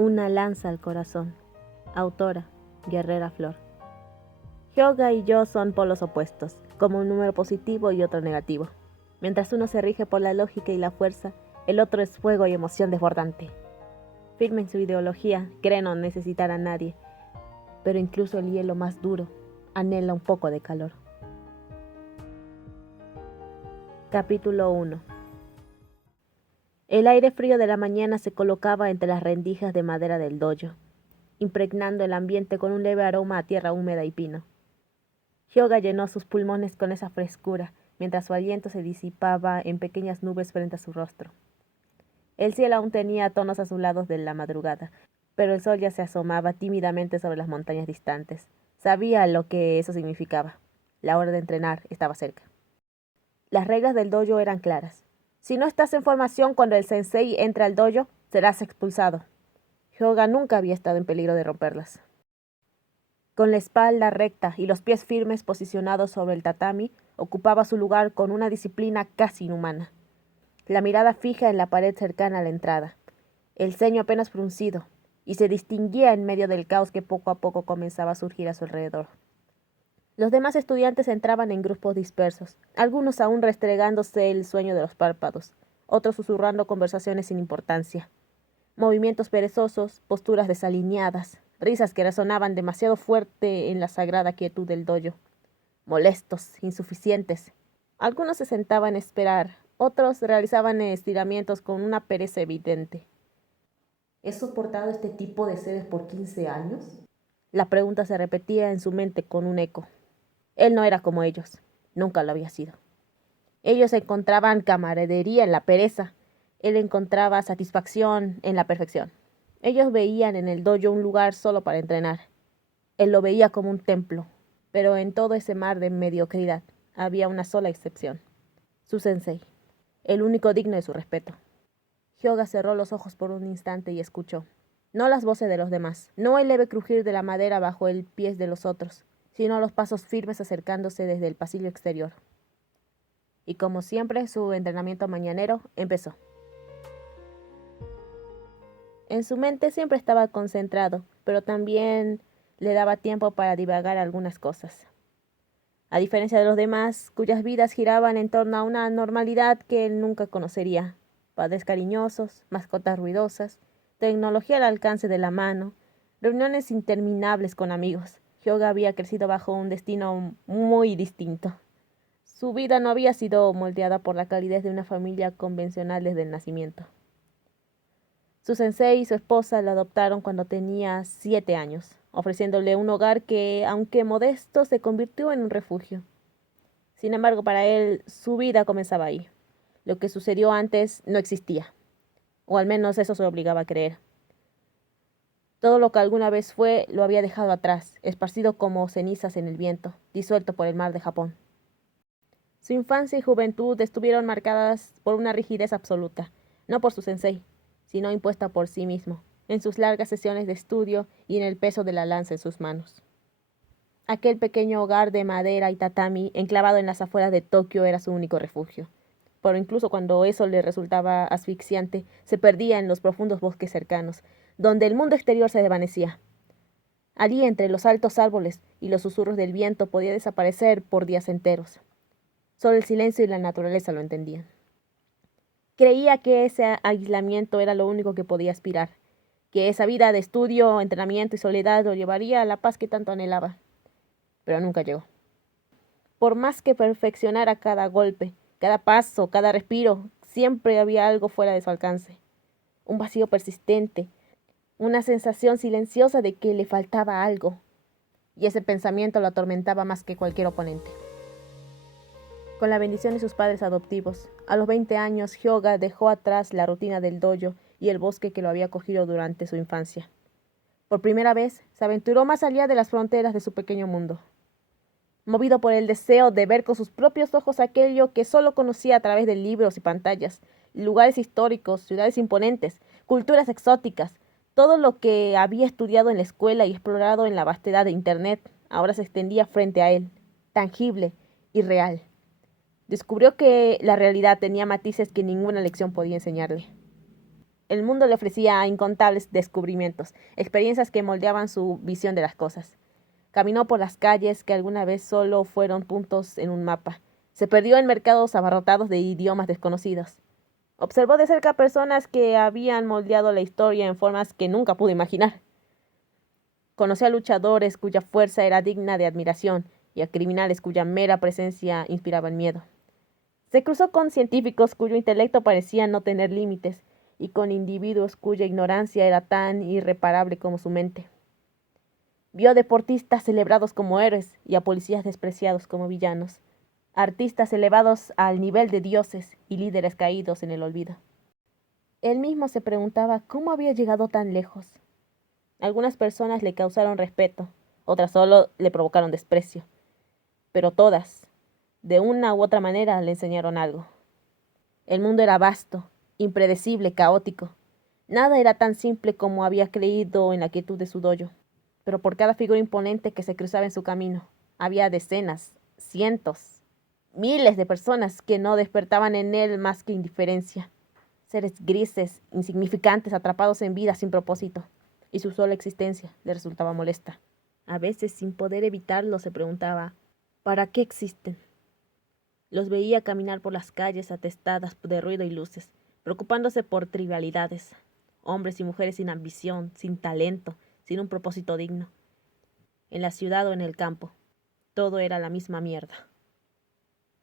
Una lanza al corazón. Autora, Guerrera Flor. Hyoga y yo son polos opuestos, como un número positivo y otro negativo. Mientras uno se rige por la lógica y la fuerza, el otro es fuego y emoción desbordante. Firme en su ideología, cree no necesitar a nadie, pero incluso el hielo más duro anhela un poco de calor. Capítulo 1. El aire frío de la mañana se colocaba entre las rendijas de madera del dojo, impregnando el ambiente con un leve aroma a tierra húmeda y pino. Hyoga llenó sus pulmones con esa frescura, mientras su aliento se disipaba en pequeñas nubes frente a su rostro. El cielo aún tenía tonos azulados de la madrugada, pero el sol ya se asomaba tímidamente sobre las montañas distantes. Sabía lo que eso significaba. La hora de entrenar estaba cerca. Las reglas del dojo eran claras. Si no estás en formación cuando el sensei entra al dojo, serás expulsado. Hyoga nunca había estado en peligro de romperlas. Con la espalda recta y los pies firmes posicionados sobre el tatami, ocupaba su lugar con una disciplina casi inhumana. La mirada fija en la pared cercana a la entrada, el ceño apenas fruncido, y se distinguía en medio del caos que poco a poco comenzaba a surgir a su alrededor. Los demás estudiantes entraban en grupos dispersos, algunos aún restregándose el sueño de los párpados, otros susurrando conversaciones sin importancia. Movimientos perezosos, posturas desalineadas, risas que resonaban demasiado fuerte en la sagrada quietud del dojo. Molestos, insuficientes. Algunos se sentaban a esperar, otros realizaban estiramientos con una pereza evidente. ¿He soportado este tipo de seres por 15 años? La pregunta se repetía en su mente con un eco. Él no era como ellos, nunca lo había sido. Ellos encontraban camaradería en la pereza, él encontraba satisfacción en la perfección. Ellos veían en el dojo un lugar solo para entrenar. Él lo veía como un templo, pero en todo ese mar de mediocridad había una sola excepción. Su sensei, el único digno de su respeto. Hyoga cerró los ojos por un instante y escuchó. No las voces de los demás, no el leve crujir de la madera bajo el pie de los otros, sino los pasos firmes acercándose desde el pasillo exterior. Y como siempre, su entrenamiento mañanero empezó. En su mente siempre estaba concentrado, pero también le daba tiempo para divagar algunas cosas. A diferencia de los demás, cuyas vidas giraban en torno a una normalidad que él nunca conocería. Padres cariñosos, mascotas ruidosas, tecnología al alcance de la mano, reuniones interminables con amigos. Hyoga había crecido bajo un destino muy distinto. Su vida no había sido moldeada por la calidez de una familia convencional desde el nacimiento. Su sensei y su esposa lo adoptaron cuando tenía 7 años, ofreciéndole un hogar que, aunque modesto, se convirtió en un refugio. Sin embargo, para él, su vida comenzaba ahí. Lo que sucedió antes no existía, o al menos eso se obligaba a creer. Todo lo que alguna vez fue lo había dejado atrás, esparcido como cenizas en el viento, disuelto por el mar de Japón. Su infancia y juventud estuvieron marcadas por una rigidez absoluta, no por su sensei, sino impuesta por sí mismo, en sus largas sesiones de estudio y en el peso de la lanza en sus manos. Aquel pequeño hogar de madera y tatami, enclavado en las afueras de Tokio, era su único refugio. Pero incluso cuando eso le resultaba asfixiante, se perdía en los profundos bosques cercanos, donde el mundo exterior se desvanecía. Allí, entre los altos árboles y los susurros del viento, podía desaparecer por días enteros. Solo el silencio y la naturaleza lo entendían. Creía que ese aislamiento era lo único que podía aspirar, que esa vida de estudio, entrenamiento y soledad lo llevaría a la paz que tanto anhelaba. Pero nunca llegó. Por más que perfeccionara cada golpe, cada paso, cada respiro, siempre había algo fuera de su alcance. Un vacío persistente, una sensación silenciosa de que le faltaba algo. Y ese pensamiento lo atormentaba más que cualquier oponente. Con la bendición de sus padres adoptivos, a los 20 años, Hyoga dejó atrás la rutina del dojo y el bosque que lo había acogido durante su infancia. Por primera vez, se aventuró más allá de las fronteras de su pequeño mundo. Movido por el deseo de ver con sus propios ojos aquello que solo conocía a través de libros y pantallas, lugares históricos, ciudades imponentes, culturas exóticas, todo lo que había estudiado en la escuela y explorado en la vastedad de Internet, ahora se extendía frente a él, tangible y real. Descubrió que la realidad tenía matices que ninguna lección podía enseñarle. El mundo le ofrecía incontables descubrimientos, experiencias que moldeaban su visión de las cosas. Caminó por las calles que alguna vez solo fueron puntos en un mapa. Se perdió en mercados abarrotados de idiomas desconocidos. Observó de cerca personas que habían moldeado la historia en formas que nunca pudo imaginar. Conoció a luchadores cuya fuerza era digna de admiración y a criminales cuya mera presencia inspiraba el miedo. Se cruzó con científicos cuyo intelecto parecía no tener límites y con individuos cuya ignorancia era tan irreparable como su mente. Vio deportistas celebrados como héroes y a policías despreciados como villanos, artistas elevados al nivel de dioses y líderes caídos en el olvido. Él mismo se preguntaba cómo había llegado tan lejos. Algunas personas le causaron respeto, otras solo le provocaron desprecio, pero todas, de una u otra manera, le enseñaron algo. El mundo era vasto, impredecible, caótico. Nada era tan simple como había creído en la quietud de su dojo. Pero por cada figura imponente que se cruzaba en su camino, había decenas, cientos, miles de personas que no despertaban en él más que indiferencia. Seres grises, insignificantes, atrapados en vidas sin propósito. Y su sola existencia le resultaba molesta. A veces, sin poder evitarlo, se preguntaba, ¿para qué existen? Los veía caminar por las calles atestadas de ruido y luces, preocupándose por trivialidades. Hombres y mujeres sin ambición, sin talento, sin un propósito digno. En la ciudad o en el campo, todo era la misma mierda.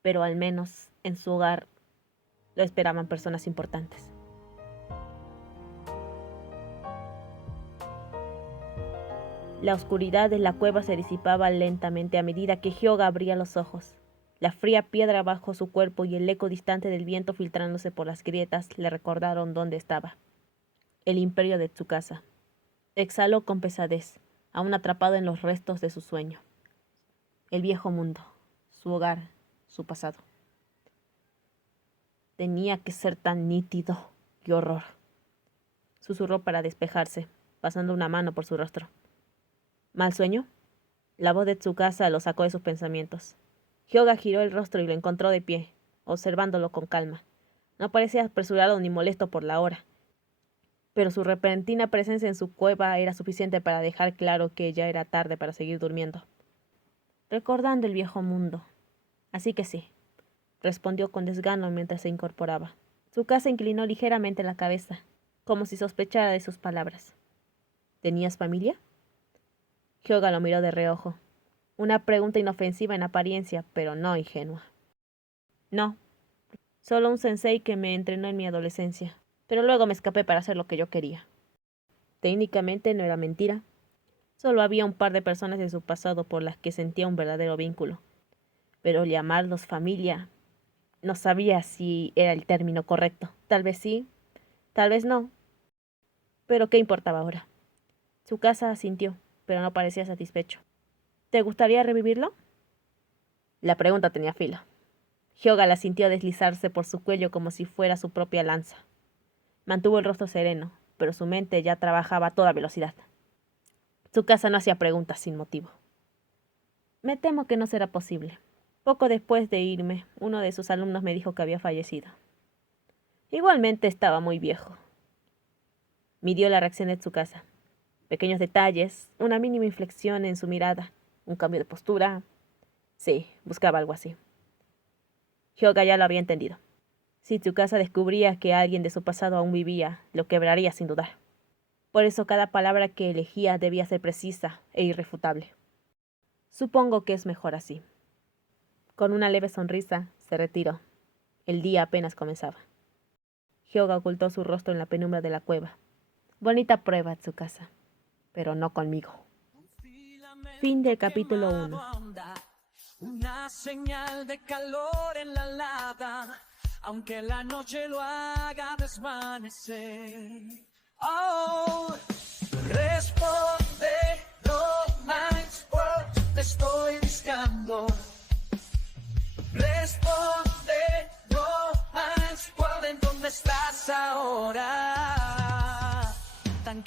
Pero al menos, en su hogar, lo esperaban personas importantes. La oscuridad de la cueva se disipaba lentamente a medida que Hyoga abría los ojos. La fría piedra bajo su cuerpo y el eco distante del viento filtrándose por las grietas le recordaron dónde estaba. El imperio de Tsukasa. Exhaló con pesadez, aún atrapado en los restos de su sueño. El viejo mundo, su hogar, su pasado. Tenía que ser tan nítido. ¡Qué horror! Susurró para despejarse, pasando una mano por su rostro. ¿Mal sueño? La voz de Tsukasa lo sacó de sus pensamientos. Hyoga giró el rostro y lo encontró de pie, observándolo con calma. No parecía apresurado ni molesto por la hora, pero su repentina presencia en su cueva era suficiente para dejar claro que ya era tarde para seguir durmiendo. Recordando el viejo mundo. Así que sí, respondió con desgano mientras se incorporaba. Tsukasa inclinó ligeramente la cabeza, como si sospechara de sus palabras. ¿Tenías familia? Hyoga lo miró de reojo. Una pregunta inofensiva en apariencia, pero no ingenua. No, solo un sensei que me entrenó en mi adolescencia, pero luego me escapé para hacer lo que yo quería. Técnicamente no era mentira. Solo había un par de personas en su pasado por las que sentía un verdadero vínculo. Pero llamarlos familia, no sabía si era el término correcto. Tal vez sí, tal vez no. Pero ¿qué importaba ahora? Tsukasa asintió, pero no parecía satisfecho. ¿Te gustaría revivirlo? La pregunta tenía filo. Hyoga la sintió deslizarse por su cuello como si fuera su propia lanza. Mantuvo el rostro sereno, pero su mente ya trabajaba a toda velocidad. Tsukasa no hacía preguntas sin motivo. Me temo que no será posible. Poco después de irme, uno de sus alumnos me dijo que había fallecido. Igualmente estaba muy viejo. Midió la reacción de Tsukasa. Pequeños detalles, una mínima inflexión en su mirada, un cambio de postura. Sí, buscaba algo así. Hyoga ya lo había entendido. Si Tsukasa descubría que alguien de su pasado aún vivía, lo quebraría sin dudar. Por eso cada palabra que elegía debía ser precisa e irrefutable. Supongo que es mejor así. Con una leve sonrisa, se retiró. El día apenas comenzaba. Hyoga ocultó su rostro en la penumbra de la cueva. Bonita prueba, Tsukasa, pero no conmigo. Fin del capítulo 1. Una señal de calor en la lava, aunque la noche lo haga desvanecer. Oh, responde, Romance World, te estoy buscando. Responde, Romance World, ¿en dónde estás ahora? Tan